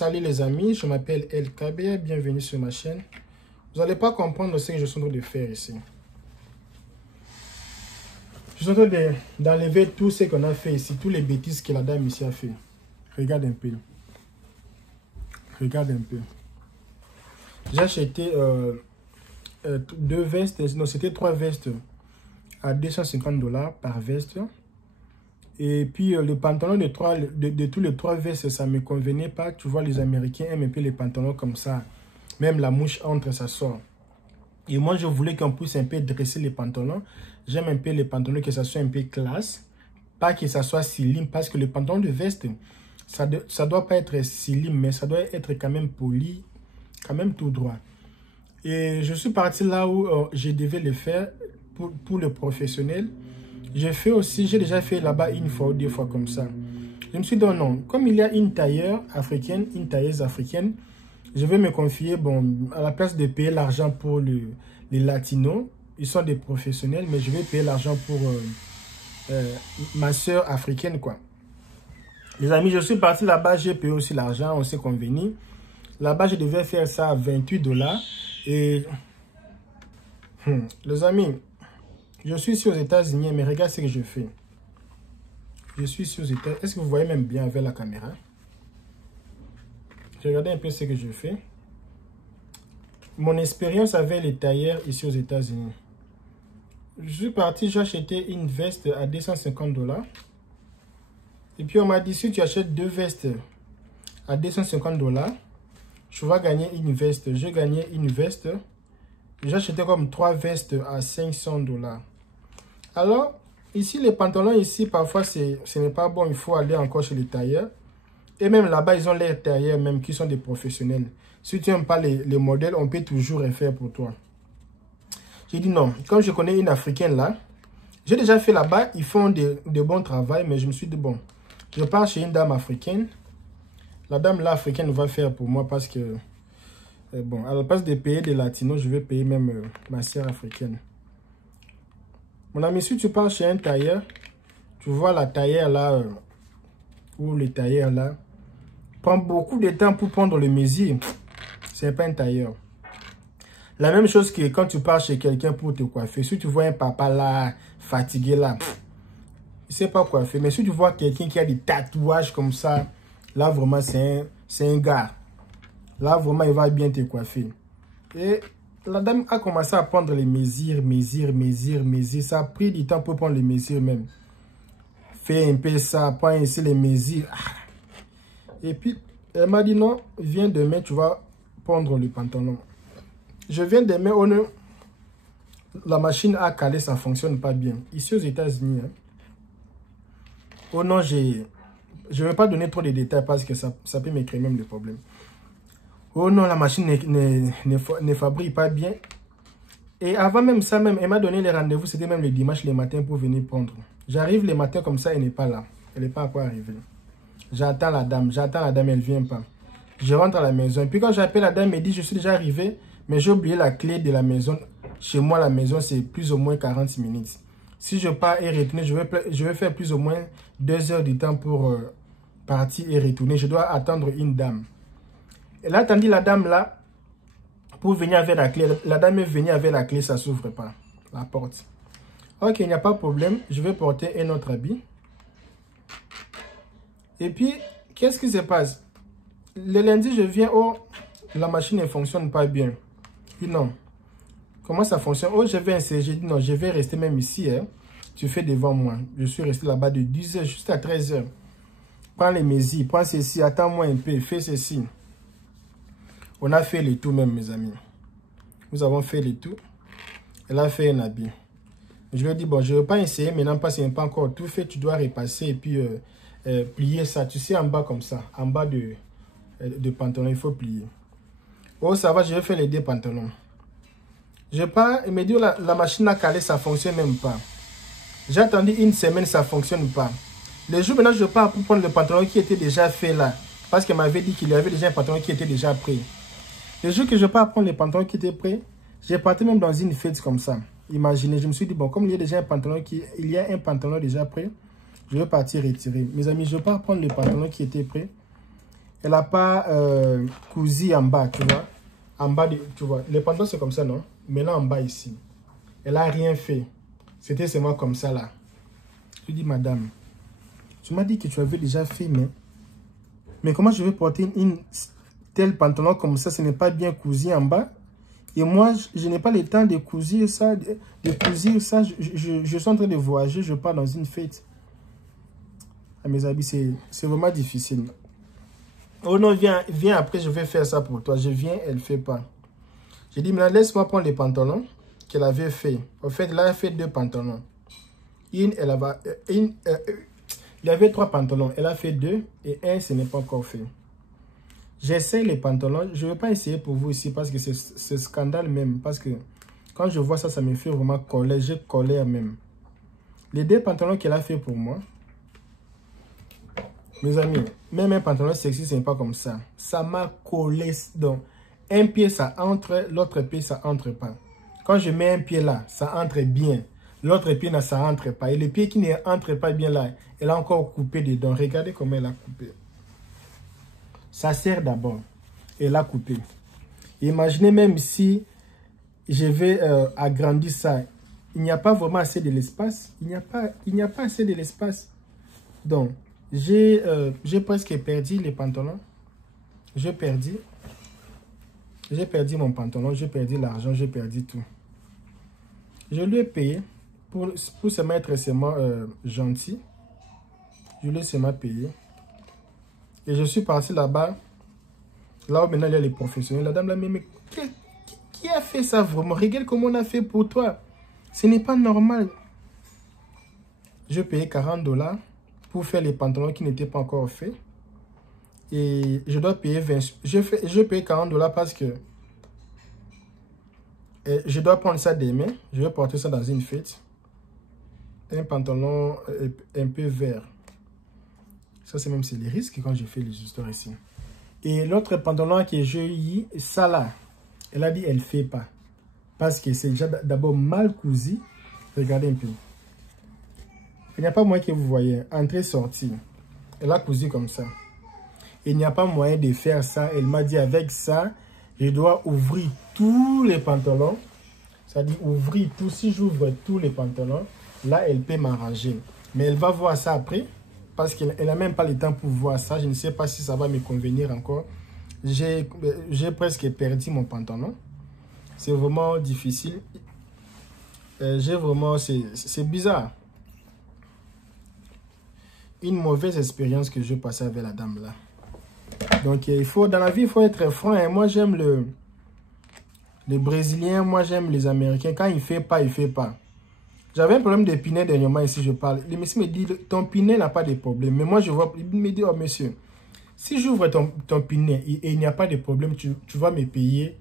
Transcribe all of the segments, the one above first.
Salut les amis, je m'appelle LKB, bienvenue sur ma chaîne. Vous n'allez pas comprendre ce que je suis en train de faire ici. Je suis en train d'enlever tout ce qu'on a fait ici, toutes les bêtises que la dame ici a fait. Regarde un peu. Regarde un peu. J'ai acheté deux vestes, non c'était 3 vestes à 250 $ par veste. Et puis le pantalon de tous les 3 vestes, ça ne me convenait pas. Tu vois, les Américains aiment un peu les pantalons comme ça. Même la mouche entre, ça sort. Et moi, je voulais qu'on puisse un peu dresser les pantalons. J'aime un peu les pantalons, que ça soit un peu classe. Pas que ça soit slim, parce que le pantalon de veste, ça doit pas être slim, mais ça doit être quand même poli, quand même tout droit. Et je suis parti là où je devais le faire pour le professionnel. J'ai déjà fait là-bas une fois ou 2 fois comme ça. Je me suis dit non, comme il y a une tailleuse africaine, je vais me confier, bon, à la place de payer l'argent pour les latinos, ils sont des professionnels, mais je vais payer l'argent pour ma soeur africaine, quoi. Les amis, je suis parti là-bas, j'ai payé aussi l'argent, on s'est convenu. Là-bas, je devais faire ça à 28 $. Et les amis, je suis ici aux États-Unis, mais regarde ce que je fais. Je suis ici aux États-Unis. Est-ce que vous voyez même bien avec la caméra? Regardez un peu ce que je fais. Mon expérience avec les tailleurs ici aux États-Unis. Je suis parti, j'ai acheté une veste à 250 $. Et puis on m'a dit, si tu achètes 2 vestes à 250 $, tu vas gagner une veste. J'ai gagné une veste. J'ai acheté comme 3 vestes à 500 $. Alors, ici, les pantalons, ici, parfois, ce n'est pas bon. Il faut aller encore chez les tailleurs. Et même là-bas, ils ont les tailleurs même qui sont des professionnels. Si tu n'aimes pas les modèles, on peut toujours refaire pour toi. J'ai dit non. Comme je connais une Africaine là, j'ai déjà fait là-bas. Ils font de bons travail, mais je me suis dit bon, je pars chez une dame africaine. La dame là, africaine, va faire pour moi parce que, bon, à la place de payer des latinos, je vais payer même ma sœur africaine. Mon ami, si tu pars chez un tailleur, tu vois la tailleur là, ou le tailleur là, prend beaucoup de temps pour prendre le mesure. C'est pas un tailleur. La même chose que quand tu pars chez quelqu'un pour te coiffer. Si tu vois un papa là, fatigué là, il ne sait pas coiffer. Mais si tu vois quelqu'un qui a des tatouages comme ça, là vraiment c'est un gars. Là vraiment il va bien te coiffer. Et la dame a commencé à prendre les mesures. Ça a pris du temps pour prendre les mesures même. Fais un peu ça, prends ici les mesures. Et puis, elle m'a dit non, viens demain, tu vas prendre le pantalon. Je viens demain, la machine à caler, ça ne fonctionne pas bien. Ici aux États-Unis. Hein. Oh non, je ne vais pas donner trop de détails parce que ça peut me créer même des problèmes. Oh non, la machine ne fabrique pas bien. Et avant même ça, elle m'a donné les rendez-vous. C'était même le dimanche, le matin pour venir prendre. J'arrive le matin comme ça, elle n'est pas là. Elle n'est pas encore arrivée. J'attends la dame, elle ne vient pas. Je rentre à la maison. Et puis quand j'appelle la dame, elle me dit, je suis déjà arrivé, mais j'ai oublié la clé de la maison. Chez moi, la maison, c'est plus ou moins 40 minutes. Si je pars et retourner, je vais faire plus ou moins 2 heures de temps pour partir et retourner. Je dois attendre une dame. Elle a attendu la dame là pour venir avec la clé. La dame est venue avec la clé, ça ne s'ouvre pas, la porte. Ok, il n'y a pas de problème. Je vais porter un autre habit. Et puis, qu'est-ce qui se passe? Le lundi, je viens, oh, la machine ne fonctionne pas bien. Je dis non. Comment ça fonctionne? Oh, je vais essayer. J'ai dit non, je vais rester même ici. Hein. Tu fais devant moi. Je suis resté là-bas de 10 h jusqu'à 13 h. Prends les mesures, prends ceci, attends-moi un peu, fais ceci. On a fait le tout même, mes amis. Nous avons fait le tout. Elle a fait un habit. Je lui ai dit, bon, je ne vais pas essayer maintenant parce que ce n'est pas encore tout fait. Tu dois repasser et puis plier ça. Tu sais, en bas comme ça. En bas de pantalon, il faut plier. Oh, ça va, je vais faire les 2 pantalons. Je pars, il me dit, la machine à caler, ça ne fonctionne même pas. J'ai attendu une semaine, ça ne fonctionne pas. Le jour maintenant, je pars pour prendre le pantalon qui était déjà fait là. Parce qu'elle m'avait dit qu'il y avait déjà un pantalon qui était déjà prêt. Le jour que je pars prendre le pantalon qui était prêt, j'ai parti même dans une fête comme ça. Imaginez, je me suis dit, bon, comme il y a déjà un pantalon déjà prêt, je vais partir retirer. Mes amis, je pars prendre le pantalon qui était prêt. Elle n'a pas cousu en bas, tu vois. En bas, tu vois. Les pantalons, c'est comme ça, non? Maintenant, en bas, ici. Elle n'a rien fait. C'était seulement comme ça, là. Je dis, madame, tu m'as dit que tu avais déjà fait, mais comment je vais porter une tel pantalon comme ça? Ce n'est pas bien cousu en bas. Et moi, je n'ai pas le temps de cousir ça. Je suis en train de voyager, je pars dans une fête. À mes habits, c'est vraiment difficile. Oh non, viens après, je vais faire ça pour toi. Je viens, elle ne fait pas. J'ai dit, maintenant, laisse-moi prendre les pantalons qu'elle avait fait. En fait, là, elle a fait 2 pantalons. Il y avait 3 pantalons. Elle a fait 2 et un, ce n'est pas encore fait. J'essaie les pantalons. Je ne vais pas essayer pour vous ici parce que c'est scandale même. Parce que quand je vois ça, ça me fait vraiment colère. J'ai colère même. Les 2 pantalons qu'elle a fait pour moi. Mes amis, même un pantalon sexy, ce n'est pas comme ça. Ça m'a collé. Donc, un pied, ça entre. L'autre pied, ça entre pas. Quand je mets un pied là, ça entre bien. L'autre pied, là, ça entre pas. Et le pied qui n'entre pas bien là, elle a encore coupé dedans. Regardez comment elle a coupé. Ça sert d'abord. Elle a coupé. Imaginez même si je vais agrandir ça. Il n'y a pas vraiment assez de l'espace. Il n'y a pas assez de l'espace. Donc, j'ai presque perdu les pantalons. J'ai perdu mon pantalon. J'ai perdu l'argent. J'ai perdu tout. Je lui ai payé pour se mettre seulement gentil. Je lui ai seulement payé. Et je suis parti là-bas. Là où maintenant il y a les professionnels. La dame là, mais qui a fait ça vraiment? Regarde comment on a fait pour toi. Ce n'est pas normal. Je payais 40 $ pour faire les pantalons qui n'étaient pas encore faits. Et je dois payer 20. Je paye 40 $ parce que je dois prendre ça demain. Je vais porter ça dans une fête. Un pantalon un peu vert. Ça, c'est même les risques quand j'ai fait les histoires ici. Et l'autre pantalon que j'ai eu, ça là, elle a dit elle ne fait pas. Parce que c'est déjà d'abord mal cousu. Regardez un peu. Il n'y a pas moyen que vous voyez. Entrée, sortie. Elle a cousu comme ça. Il n'y a pas moyen de faire ça. Elle m'a dit avec ça, je dois ouvrir tous les pantalons. C'est-à-dire ouvrir tout. Si j'ouvre tous les pantalons, là, elle peut m'arranger. Mais elle va voir ça après. Parce qu'elle n'a même pas le temps pour voir ça. Je ne sais pas si ça va me convenir encore. J'ai presque perdu mon pantalon. C'est vraiment difficile. C'est bizarre. Une mauvaise expérience que je passais avec la dame là. Donc, dans la vie, il faut être franc. Et moi, j'aime les Brésiliens. Moi, j'aime les Américains. Quand il ne fait pas, il ne fait pas. J'avais un problème de pinet dernièrement ici, je parle. Le monsieur me dit, ton pinet n'a pas de problème. Mais moi, je vois, il me dit, oh monsieur, si j'ouvre ton pinet et il n'y a pas de problème, tu vas me payer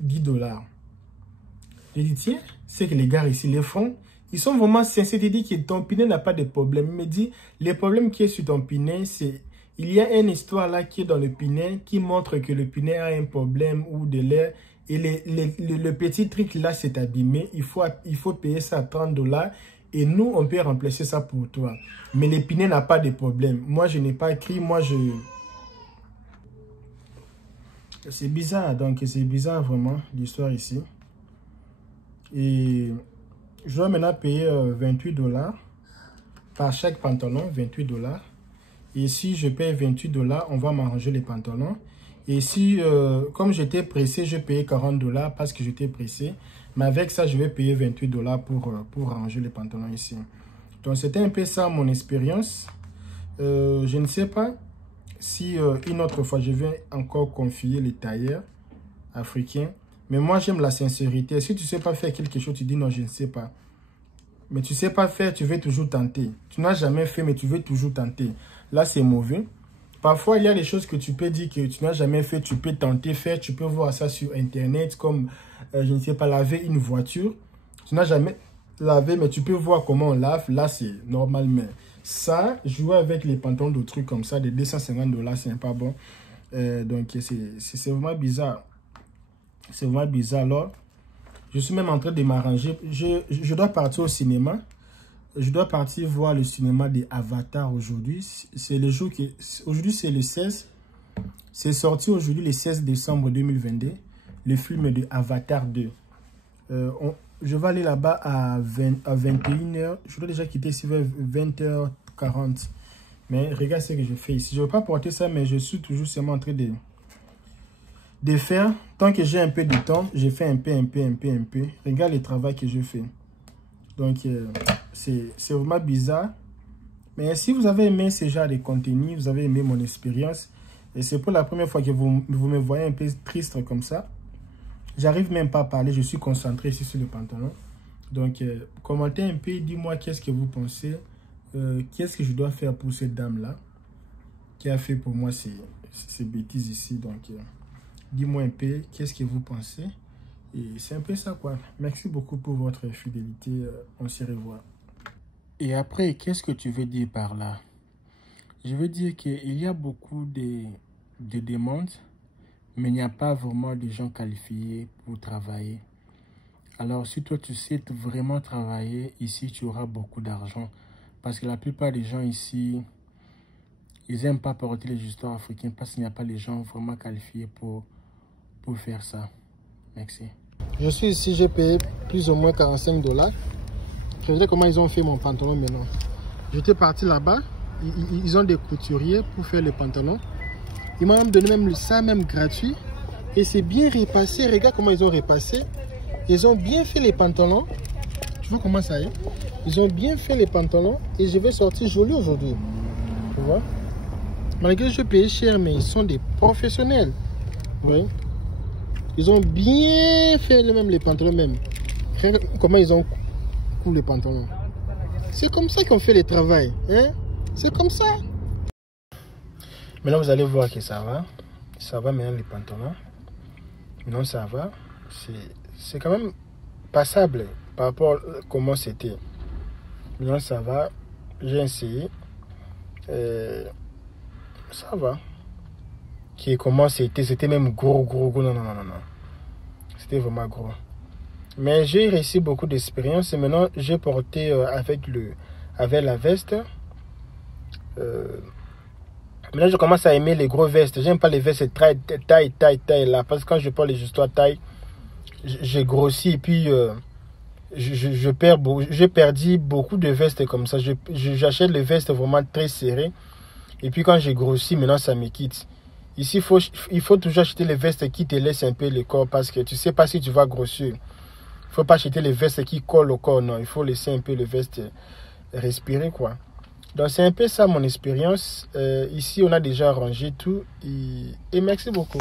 10 $. Je dis, tiens, c'est que les gars ici, les fonds, ils sont vraiment sincères. Ils disent que ton pinet n'a pas de problème. Il me dit, le problème qui est sur ton pinet, c'est, il y a une histoire là qui est dans le pinet qui montre que le pinet a un problème ou de l'air. Et le petit truc là s'est abîmé. Il faut payer ça à 30 $ et nous, on peut remplacer ça pour toi. Mais l'épinet n'a pas de problème. Moi, je n'ai pas écrit. Moi, c'est bizarre. Donc, c'est bizarre vraiment l'histoire ici. Et je dois maintenant payer 28 $ par chaque pantalon. 28 $. Et si je paye 28 $, on va m'arranger les pantalons. Et si, comme j'étais pressé, je payais 40 $ parce que j'étais pressé. Mais avec ça, je vais payer 28 $ pour ranger les pantalons ici. Donc, c'était un peu ça mon expérience. Je ne sais pas si une autre fois, je vais encore confier les tailleurs africains. Mais moi, j'aime la sincérité. Si tu ne sais pas faire quelque chose, tu dis non, je ne sais pas. Mais tu ne sais pas faire, tu veux toujours tenter. Tu n'as jamais fait, mais tu veux toujours tenter. Là, c'est mauvais. Parfois, il y a des choses que tu peux dire que tu n'as jamais fait, tu peux tenter faire, tu peux voir ça sur Internet, comme, je ne sais pas, laver une voiture. Tu n'as jamais lavé, mais tu peux voir comment on lave. Là, c'est normal, mais ça, jouer avec les pantalons de trucs comme ça, de 250 $, c'est pas bon. Donc, c'est vraiment bizarre. C'est vraiment bizarre. Alors, je suis même en train de m'arranger. Je dois partir au cinéma. Je dois partir voir le cinéma des Avatar aujourd'hui. C'est le jour qui... Aujourd'hui, c'est le 16. C'est sorti aujourd'hui le 16 décembre 2022. Le film de Avatar 2. Je vais aller là-bas à 21h. Je dois déjà quitter ici vers 20h40. Mais regarde ce que je fais ici. Je ne vais pas porter ça, mais je suis toujours seulement en train de faire. Tant que j'ai un peu de temps, je fais un peu. Regarde le travail que je fais. Donc, c'est vraiment bizarre. Mais si vous avez aimé ce genre de contenu, vous avez aimé mon expérience, et c'est pour la première fois que vous me voyez un peu triste comme ça, j'arrive même pas à parler, je suis concentré ici sur le pantalon. Donc, commentez un peu, dis-moi qu'est-ce que vous pensez, qu'est-ce que je dois faire pour cette dame-là, qui a fait pour moi ces bêtises ici. Donc, dis-moi un peu qu'est-ce que vous pensez. Et c'est un peu ça, quoi. Merci beaucoup pour votre fidélité. On se revoit. Et après, qu'est-ce que tu veux dire par là? Je veux dire qu'il y a beaucoup de demandes, mais il n'y a pas vraiment de gens qualifiés pour travailler. Alors, si toi, tu sais vraiment travailler, ici, tu auras beaucoup d'argent. Parce que la plupart des gens ici, ils n'aiment pas porter les histoires africaines parce qu'il n'y a pas les gens vraiment qualifiés pour faire ça. Merci. Je suis ici, j'ai payé plus ou moins 45 $. Je sais comment ils ont fait mon pantalon maintenant. J'étais parti là-bas. Ils ont des couturiers pour faire les pantalons. Ils m'ont donné même ça, même gratuit. Et c'est bien repassé. Regarde comment ils ont repassé. Ils ont bien fait les pantalons. Tu vois comment ça est? Ils ont bien fait les pantalons. Et je vais sortir joli aujourd'hui. Tu vois? Malgré que je paye cher, mais ils sont des professionnels. Oui. Ils ont bien fait les pantalons même. Regarde comment ils ont coupé les pantalons. C'est comme ça qu'on fait le travail. Hein? C'est comme ça. Maintenant, vous allez voir que ça va. Ça va maintenant les pantalons. Maintenant, ça va. C'est quand même passable par rapport à comment c'était. Maintenant, ça va. J'ai essayé. Ça va. Qui comment c'était même gros. Non. C'était vraiment gros. Mais j'ai réussi beaucoup d'expérience. Et maintenant, j'ai porté avec la veste. Maintenant, je commence à aimer les gros vestes. J'aime pas les vestes taille là. Parce que quand je porte les histoires taille, j'ai grossi et puis j'ai perdu beaucoup de vestes comme ça. J'achète les vestes vraiment très serrées. Et puis quand j'ai grossi, maintenant ça me quitte. Ici, il faut toujours acheter les vestes qui te laissent un peu le corps parce que tu sais pas si tu vas grossir. Il ne faut pas acheter les vestes qui collent au corps, non. Il faut laisser un peu les vestes respirer, quoi. Donc, c'est un peu ça mon expérience. Ici, on a déjà rangé tout. Et merci beaucoup.